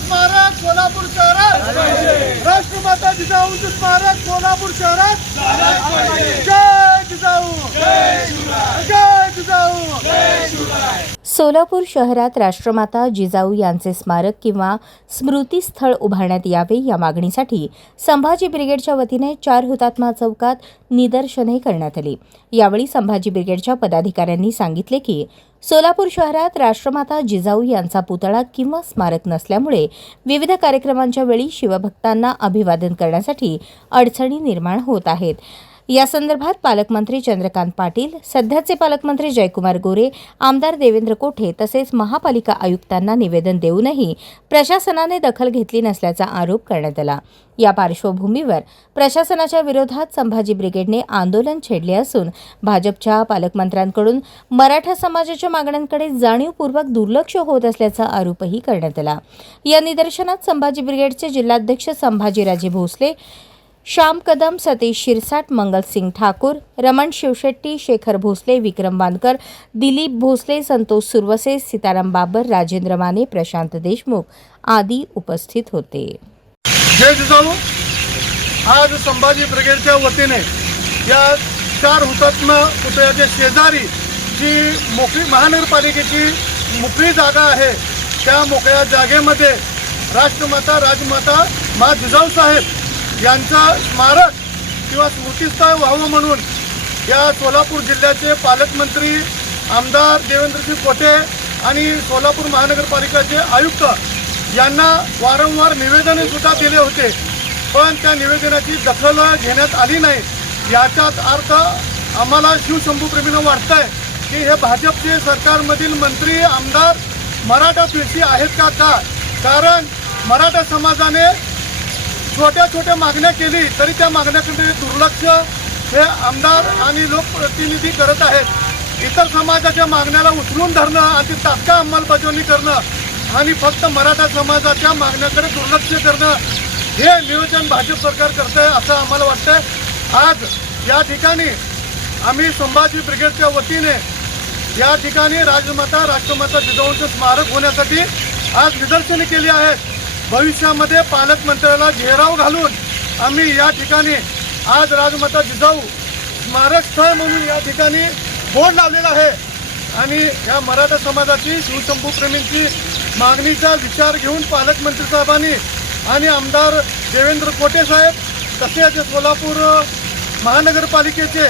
स्मारक सोलापूर शहरात, राष्ट्रमाता जिजाऊंचं स्मारक सोलापूर शहरात, जय जिजाऊ, जय जिजाऊ। सोलापूर शहरात राष्ट्रमाता जिजाऊ यांचे स्मारक किंवा स्मृतीस्थळ उभारण्यात यावे या मागणीसाठी संभाजी ब्रिगेडच्या वतीने 4 हुतात्मा चौकात निदर्शने करण्यात आली। यावेळी संभाजी ब्रिगेडच्या पदाधिकाऱ्यांनी सांगितले की सोलापूर शहरात राष्ट्रमाता जिजाऊ यांचा पुतळा किंवा स्मारक नसल्यामुळे विविध कार्यक्रमांच्या वेळी शिवभक्तांना अभिवादन करण्यासाठी अडचणी निर्माण होत आहेत। या संदर्भात पालकमंत्री चंद्रकांत पाटील, सध्याचे पालकमंत्री जयकुमार गोरे, आमदार देवेंद्र कोठे तसेच महापालिका आयुक्तांना निवेदन देऊनही प्रशासनाने दखल घेतली नसल्याचा आरोप करण्यात आला। या पार्श्वभूमीवर प्रशासनाच्या विरोधात संभाजी ब्रिगेडने आंदोलन छेडले असून भाजपच्या पालकमंत्र्यांकडून मराठा समाजाच्या मागण्यांकडे जाणीवपूर्वक दुर्लक्ष होत असल्याचा आरोपही करण्यात आला। या निदर्शनात संभाजी ब्रिगेडचे जिल्हाध्यक्ष संभाजीराजे भोसले, श्याम कदम, सतीश शिरसाट, मंगलसिंग ठाकूर, रमण शिवशेट्टी, शेखर भोसले, विक्रम वानकर, दिलीप भोसले, संतोष सुरवसे, सीताराम बाबर, राजेंद्र माने, प्रशांत देशमुख आदी उपस्थित होते। जय जिजाऊ। आज संभाजी ब्रिगेडच्या वतीने या 4 हुतात्मा पुतळ्याच्या शेजारी जी मोकळी महानगरपालिकेची मोकळी जागा आहे त्या मोकळ्या जागेमध्ये राष्ट्रमाता राजमाता मा जिजाऊ साहेब यांचा स्मारक किंवा स्मृतीस्थळ व्हावं म्हणून या सोलापूर जिल्ह्याचे पालकमंत्री आमदार देवेंद्रजी कोठे आणि सोलापूर महानगरपालिकेचे आयुक्त यांना वारंवार निवेदने सुद्धा दिले होते, पण त्या निवेदनाची दखल घेण्यात आली नाही। याचाच अर्थ आम्हाला शिवशंभूप्रेमींना वाटतंय की हे भाजपचे सरकारमधील मंत्री आमदार मराठा पिळशी आहेत का? कारण मराठा समाजाने छोट्या छोट्या मागण्या केली तरी त्या मागण्याकडे दुर्लक्ष हे आमदार आणि लोकप्रतिनिधी करत आहेत। इतर समाजाच्या मागण्याला उचलून धरणं आणि ती तात्काळ अंमलबजावणी करणं आणि फक्त मराठा समाजाच्या मागण्याकडे दुर्लक्ष करणं हे नियोजन भाजप सरकार करतंय असं आम्हाला वाटतंय। आज या ठिकाणी आम्ही संभाजी ब्रिगेडच्या वतीने या ठिकाणी राष्ट्रमाता जिजाऊंचं स्मारक होण्यासाठी आज निदर्शने केली आहेत। भविष्यामध्ये पालकमंत्र्याला घेराव घालून आम्ही या ठिकाणी आज राजमाता जिजाऊ स्मारक स्थळ म्हणून या ठिकाणी बोर्ड लावलेला आहे आणि या मराठा समाजाची शिवशंभूप्रेमींची मागणीचा विचार घेऊन पालकमंत्री साहेबांनी आणि आमदार देवेंद्र कोठे साहेब तसेच सोलापूर महानगरपालिकेचे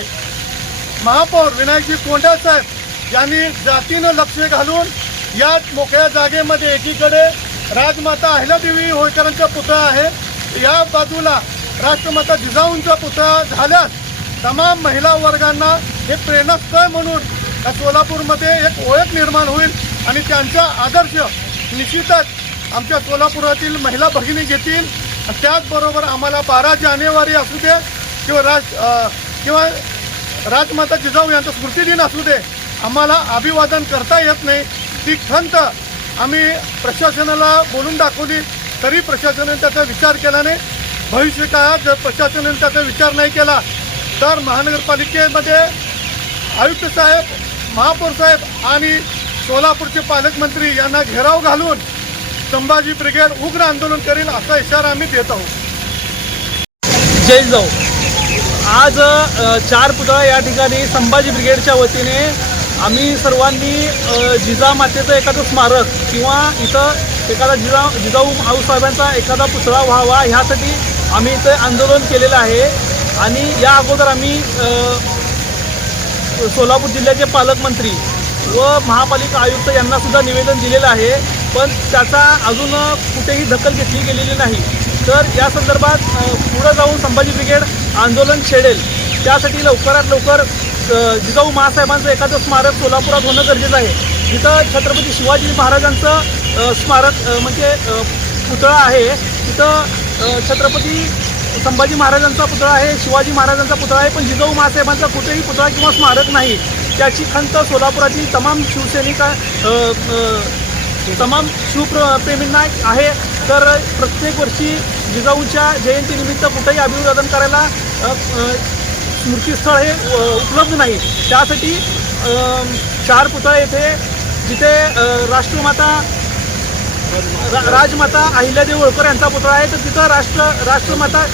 महापौर विनायकजी कोंढा साहेब यांनी जातीनं लक्ष घालून या मोकळ्या जागेमध्ये एकीकडे राजमाता अहिल्यादेवी होळकरांचा पुतळा आहे, या बाजूला राष्ट्रमाता जिजाऊंचा पुतळा झाल्यास तमाम महिला वर्गांना हे प्रेरणास्थळ म्हणून या सोलापूरमध्ये एक ओळख निर्माण होईल आणि त्यांचा आदर्श निश्चितच आमच्या सोलापुरातील महिला भगिनी घेतील। त्याचबरोबर आम्हाला 12 जानेवारी असू दे किंवा राजमाता जिजाऊ यांचा स्मृतिदिन असू दे, आम्हाला अभिवादन करता येत नाही। ती खंत आम्ही प्रशासनाला बोलून दाखवली तरी प्रशासनाने त्याचा विचार केला नाही। भविष्य काळात जर प्रशासनाने त्याचा विचार नाही केला तर महानगरपालिकेमध्ये आयुक्त साहेब, महापौर साहेब आणि सोलापूरचे पालकमंत्री यांना घेराव घालून संभाजी ब्रिगेड उग्र आंदोलन करेल असा इशारा आम्ही देत आहोत। जय जिजाऊ। आज 4 पुतळा या ठिकाणी संभाजी ब्रिगेडच्या वतीने आम्ही सर्वांनी जिजामातेचं एखादं स्मारक किंवा इथं एखादा जिजाऊ आऊसाहेबांचा एखादा पुतळा व्हावा ह्यासाठी आम्ही इथं आंदोलन केलेलं आहे। आणि या अगोदर आम्ही सोलापूर जिल्ह्याचे पालकमंत्री व महापालिका आयुक्त यांनासुद्धा निवेदन दिलेलं आहे, पण त्याचा अजून कुठेही दखल घेतली गेलेली नाही। तर या संदर्भात पुढं जाऊन संभाजी ब्रिगेड आंदोलन छेडेल, त्यासाठी लवकरात लवकर जिजाऊ महासाहेबांचं एखादं स्मारक सोलापुरात होणं गरजेचं आहे। जिथं छत्रपती शिवाजी महाराजांचं स्मारक म्हणजे पुतळा आहे, तिथं छत्रपती संभाजी महाराजांचा पुतळा आहे, शिवाजी महाराजांचा पुतळा आहे, पण जिजाऊ महासाहेबांचा कुठेही पुतळा किंवा स्मारक नाही। त्याची खंत सोलापुरातील तमाम तमाम शिवप्रेमींना आहे। तर प्रत्येक वर्षी जिजाऊंच्या जयंतीनिमित्त कुठेही अभिवादन करायला स्मृतीस्थळ हे उपलब्ध नाही। त्यासाठी 4 पुतळे येथे जिथे राष्ट्रमाता राजमाता अहिल्यादेवी होळकर यांचा पुतळा आहे, तर तिथं राष्ट्रमाता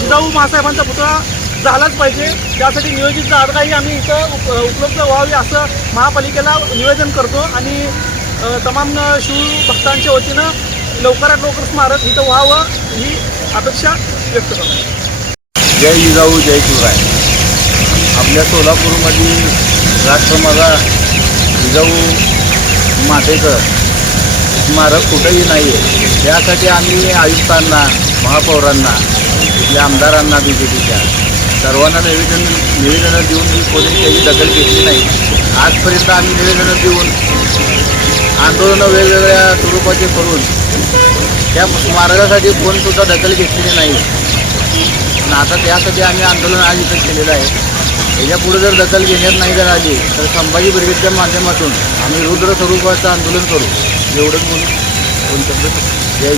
जिजाऊ महासाहेबांचा पुतळा झालाच पाहिजे. त्यासाठी नियोजित जागाही आम्ही इथं उपलब्ध व्हावी असं महापालिकेला निवेदन करतो आणि तमाम शिवभक्तांच्या वतीनं लवकरात लवकर स्मारक इथं व्हावं ही अपेक्षा व्यक्त करतो. जय जिजाऊ जय शिवराय. आपल्या सोलापूरमध्ये राष्ट्रमाता जिजाऊ मातेचं स्मारक कुठंही नाही आहे. त्यासाठी आम्ही आयुक्तांना, महापौरांना, इथल्या आमदारांना, BJPच्या सर्वांना निवेदनं देऊन कोणी त्याची दखल घेतली नाही. आजपर्यंत आम्ही निवेदनं देऊन आंदोलनं वेगवेगळ्या स्वरूपाचे करून त्या स्मारकासाठी कोणसुद्धा दखल घेतलेली नाही. पण आता त्यासाठी आम्ही आंदोलन आज इथं केलेलं आहे. याच्यापुढे जर दखल घेण्यात नाही जर आली तर संभाजी ब्रिगेडच्या माध्यमातून आम्ही रुद्र स्वरूपाचं आंदोलन करू. एवढंच म्हणून